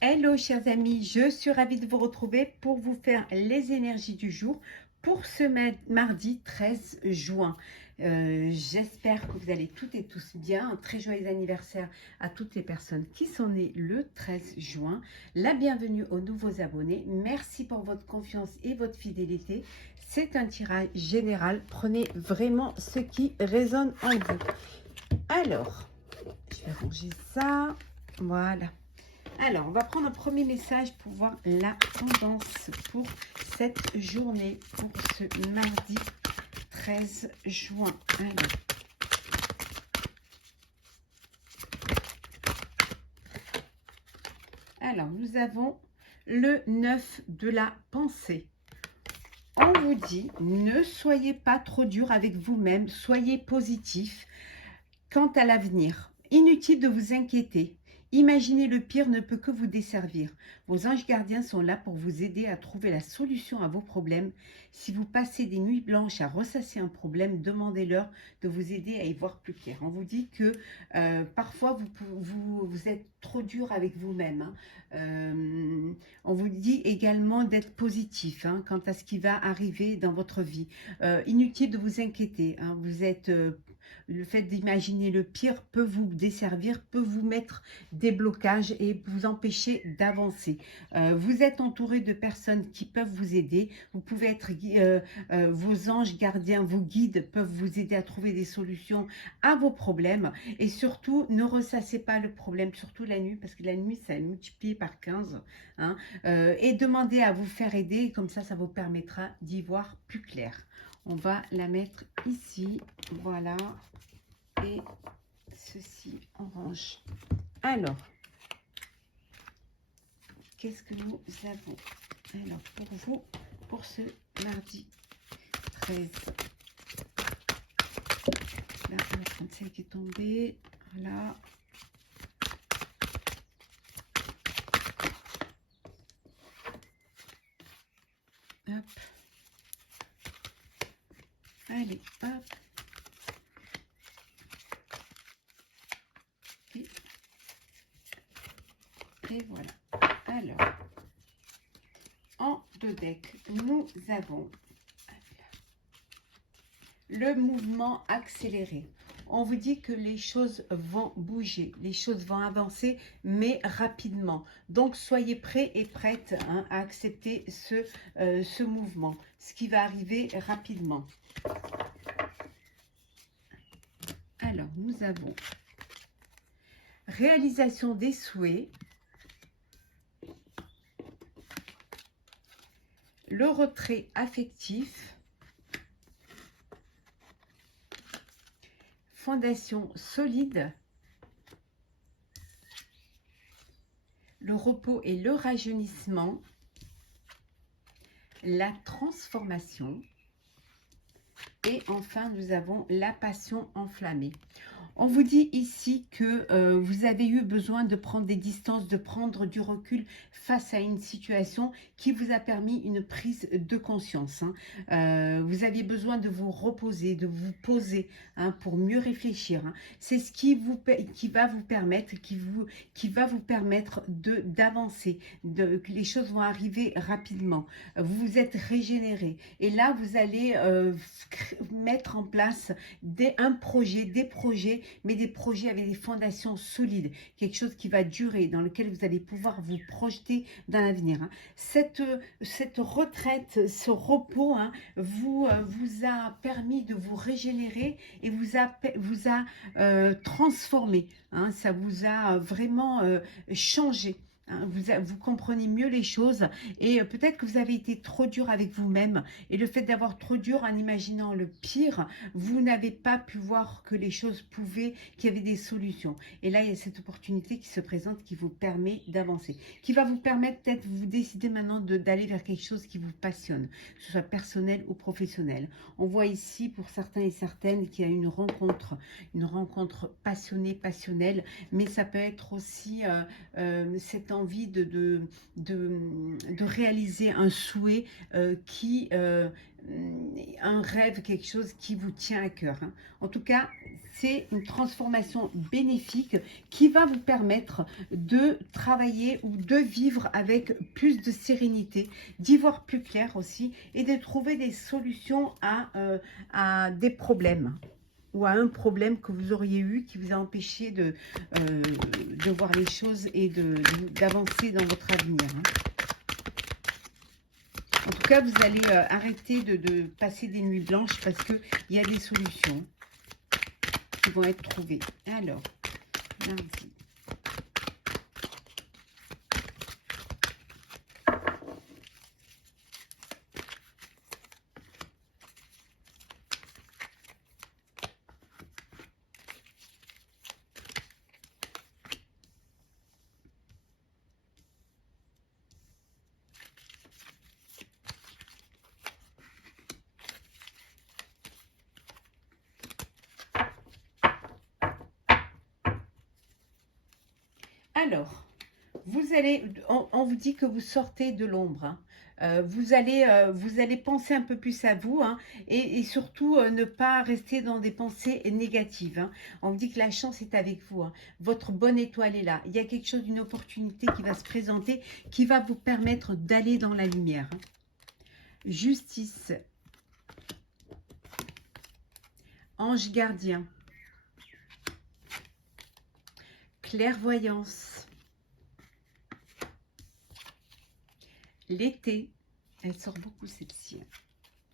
Hello chers amis, je suis ravie de vous retrouver pour vous faire les énergies du jour pour ce mardi 13 juin. J'espère que vous allez toutes et tous bien. Un très joyeux anniversaire à toutes les personnes qui sont nées le 13 juin. La bienvenue aux nouveaux abonnés. Merci pour votre confiance et votre fidélité. C'est un tirage général. Prenez vraiment ce qui résonne en vous. Alors, je vais ranger ça. Voilà. Alors, on va prendre un premier message pour voir la tendance pour cette journée, pour ce mardi 13 juin. Alors, nous avons le 9 de la pensée. On vous dit, ne soyez pas trop dur avec vous-même, soyez positif quant à l'avenir. Inutile de vous inquiéter. Imaginer le pire ne peut que vous desservir. Vos anges gardiens sont là pour vous aider à trouver la solution à vos problèmes. Si vous passez des nuits blanches à ressasser un problème, demandez-leur de vous aider à y voir plus clair. On vous dit que parfois vous êtes trop dur avec vous-même. On vous dit également d'être positif quant à ce qui va arriver dans votre vie. Inutile de vous inquiéter. Vous êtes... le fait d'imaginer le pire peut vous desservir, peut vous mettre des blocages et vous empêcher d'avancer. Vous êtes entouré de personnes qui peuvent vous aider. Vous pouvez être, vos anges gardiens, vos guides peuvent vous aider à trouver des solutions à vos problèmes. Et surtout, ne ressassez pas le problème, surtout la nuit, parce que la nuit, ça est multiplié par 15. Et demandez à vous faire aider, comme ça vous permettra d'y voir plus clair. On va la mettre ici, voilà, et ceci orange. Alors, qu'est-ce que nous avons? Alors, pour vous, pour ce mardi 13. Là, le 35 qui est tombé, voilà. Hop. Allez, hop. Et voilà. Alors, en deux decks, nous avons le mouvement accéléré. On vous dit que les choses vont bouger, les choses vont avancer, mais rapidement. Donc, soyez prêts et prêtes à accepter ce mouvement, ce qui va arriver rapidement. Alors, nous avons réalisation des souhaits, le retrait affectif, fondation solide, le repos et le rajeunissement, la transformation et enfin nous avons la passion enflammée. On vous dit ici que vous avez eu besoin de prendre des distances, de prendre du recul face à une situation qui vous a permis une prise de conscience. Vous aviez besoin de vous reposer, de vous poser pour mieux réfléchir. C'est ce qui va vous permettre d'avancer, que les choses vont arriver rapidement. Vous vous êtes régénéré et là vous allez mettre en place des projets, mais des projets avec des fondations solides, quelque chose qui va durer, dans lequel vous allez pouvoir vous projeter dans l'avenir. Cette retraite, ce repos, vous a permis de vous régénérer et vous a transformé. Ça vous a vraiment changé. Vous comprenez mieux les choses et peut-être que vous avez été trop dur avec vous-même et le fait d'avoir trop dur en imaginant le pire, vous n'avez pas pu voir que les choses pouvaient, qu'il y avait des solutions. Et là, il y a cette opportunité qui se présente qui vous permet d'avancer, qui va vous permettre peut-être, vous décidez maintenant d'aller vers quelque chose qui vous passionne, que ce soit personnel ou professionnel. On voit ici pour certains et certaines qu'il y a une rencontre passionnée, passionnelle, mais ça peut être aussi cette envie de réaliser un souhait, un rêve, quelque chose qui vous tient à cœur, hein. En tout cas, c'est une transformation bénéfique qui va vous permettre de travailler ou de vivre avec plus de sérénité, d'y voir plus clair aussi et de trouver des solutions à des problèmes ou à un problème que vous auriez eu qui vous a empêché de voir les choses et d'avancer dans votre avenir, hein. En tout cas, vous allez arrêter de passer des nuits blanches parce qu'il y a des solutions qui vont être trouvées. Alors, lundi. Alors, on vous dit que vous sortez de l'ombre, hein. Vous allez penser un peu plus à vous, hein, et surtout ne pas rester dans des pensées négatives, hein. On vous dit que la chance est avec vous, hein. Votre bonne étoile est là. Il y a quelque chose, une opportunité qui va se présenter, qui va vous permettre d'aller dans la lumière, hein. Justice, ange gardien, clairvoyance, l'été, elle sort beaucoup celle-ci, hein.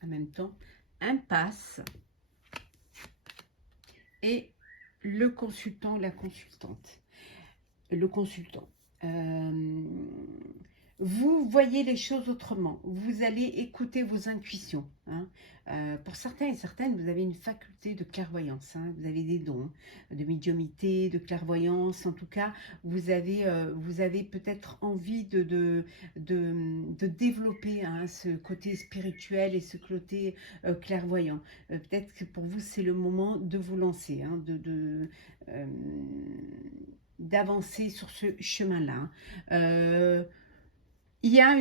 En même temps, impasse et le consultant, la consultante, le consultant. Vous voyez les choses autrement, vous allez écouter vos intuitions, hein. Pour certains et certaines, vous avez une faculté de clairvoyance, hein. Vous avez des dons de médiumnité, de clairvoyance. En tout cas, vous avez peut-être envie de développer, hein, ce côté spirituel et ce côté clairvoyant. Peut-être que pour vous, c'est le moment de vous lancer, hein, d'avancer sur ce chemin-là. Il y a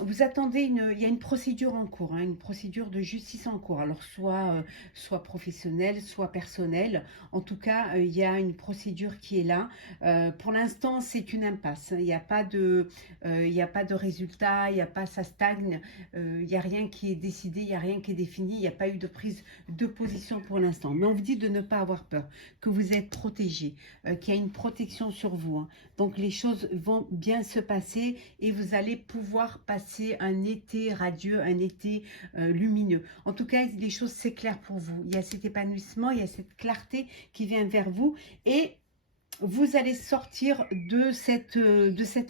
vous attendez il y a une procédure en cours, hein, une procédure de justice en cours. Alors soit professionnelle, soit personnelle. En tout cas, il y a une procédure qui est là. Pour l'instant, c'est une impasse, hein. Il n'y a pas de résultat, il n'y a pas, ça stagne. Il n'y a rien qui est décidé, il n'y a rien qui est défini. Il n'y a pas eu de prise de position pour l'instant. Mais on vous dit de ne pas avoir peur, que vous êtes protégé, qu'il y a une protection sur vous, hein. Donc les choses vont bien se passer et vous allez pouvoir passer un été radieux, un été lumineux. En tout cas, les choses s'éclairent pour vous. Il y a cet épanouissement, il y a cette clarté qui vient vers vous et vous allez sortir de cette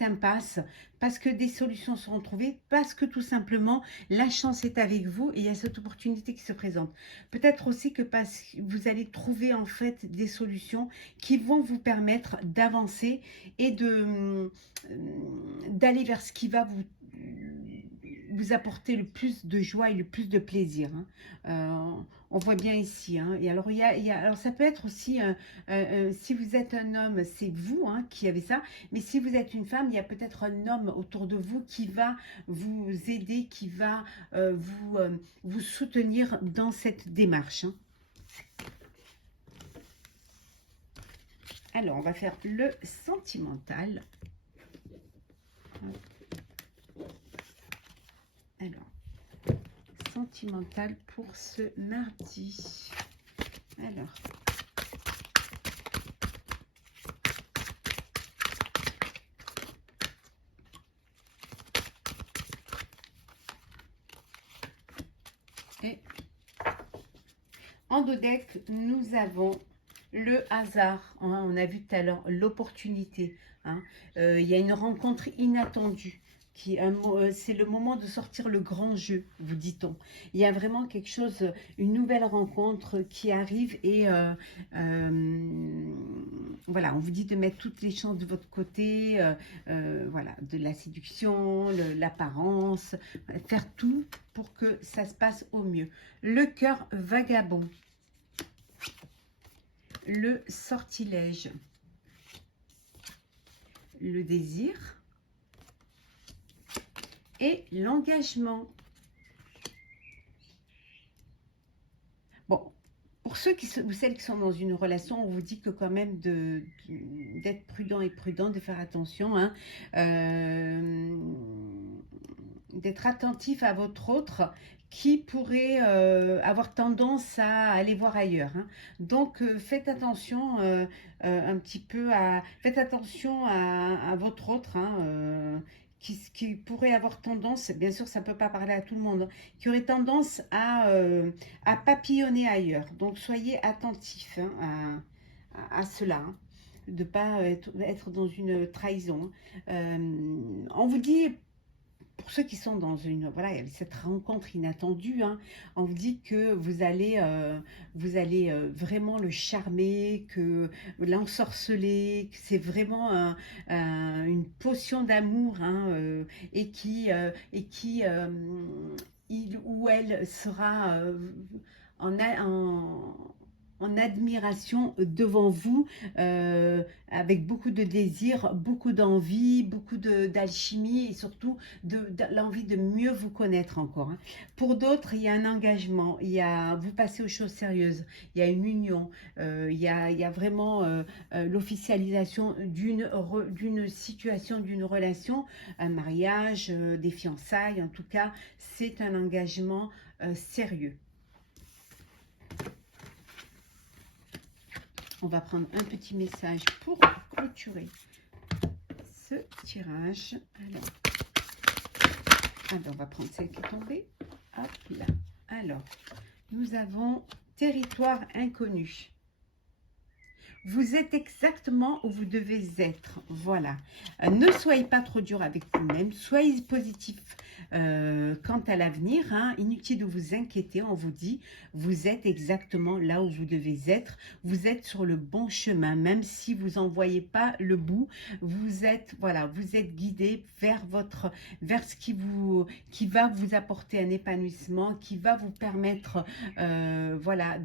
impasse parce que des solutions seront trouvées, parce que tout simplement, la chance est avec vous et il y a cette opportunité qui se présente. Peut-être aussi que parce que vous allez trouver en fait des solutions qui vont vous permettre d'avancer et d'aller vers ce qui va vous apporter le plus de joie et le plus de plaisir, hein. On voit bien ici, hein. Et alors, alors ça peut être aussi, si vous êtes un homme, c'est vous, hein, qui avez ça. Mais si vous êtes une femme, il y a peut-être un homme autour de vous qui va vous aider, qui va vous soutenir dans cette démarche, hein. Alors, on va faire le sentimental. Alors, sentimental pour ce mardi. Alors, et en dos deck, nous avons le hasard, hein. On a vu tout à l'heure l'opportunité, hein. Il y a une rencontre inattendue. C'est le moment de sortir le grand jeu, vous dit-on. Il y a vraiment quelque chose, une nouvelle rencontre qui arrive et voilà, on vous dit de mettre toutes les chances de votre côté, voilà, de la séduction, l'apparence, faire tout pour que ça se passe au mieux. Le cœur vagabond, le sortilège, le désir et l'engagement. Bon, pour ceux ou celles qui sont dans une relation, on vous dit que quand même d'être prudent et prudent, de faire attention, hein, d'être attentif à votre autre qui pourrait avoir tendance à aller voir ailleurs, hein. Donc faites attention un petit peu faites attention à votre autre, hein, qui pourrait avoir tendance, bien sûr ça ne peut pas parler à tout le monde, hein, qui aurait tendance à papillonner ailleurs. Donc soyez attentifs, hein, à cela, hein, de ne pas être dans une trahison. On vous dit, pour ceux qui sont dans voilà, cette rencontre inattendue, hein, on vous dit que vous allez vraiment le charmer, que l'ensorceler, que c'est vraiment une potion d'amour, hein, il ou elle sera en, en admiration devant vous, avec beaucoup de désir, beaucoup d'envie, beaucoup d'alchimie et surtout de l'envie de mieux vous connaître encore, hein. Pour d'autres, il y a un engagement, vous passez aux choses sérieuses, il y a une union, il y a vraiment l'officialisation d'une situation, d'une relation, un mariage, des fiançailles, en tout cas, c'est un engagement sérieux. On va prendre un petit message pour clôturer ce tirage. Alors, on va prendre celle qui est tombée. Hop là. Alors, nous avons territoire inconnu. Vous êtes exactement où vous devez être. Voilà. Ne soyez pas trop dur avec vous-même. Soyez positif quant à l'avenir, hein. Inutile de vous inquiéter. On vous dit, vous êtes exactement là où vous devez être. Vous êtes sur le bon chemin. Même si vous n'en voyez pas le bout, vous êtes, voilà, vous êtes guidé vers ce qui va vous apporter un épanouissement, qui va vous permettre, voilà,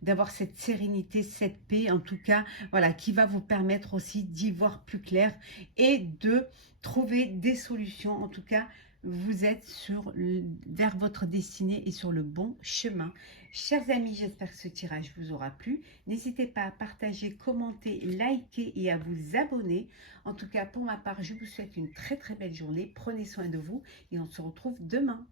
d'avoir cette sérénité, cette paix, en tout cas, voilà, qui va vous permettre aussi d'y voir plus clair et de trouver des solutions. En tout cas, vous êtes vers votre destinée et sur le bon chemin. Chers amis, j'espère que ce tirage vous aura plu. N'hésitez pas à partager, commenter, liker et à vous abonner. En tout cas, pour ma part, je vous souhaite une très très belle journée. Prenez soin de vous et on se retrouve demain.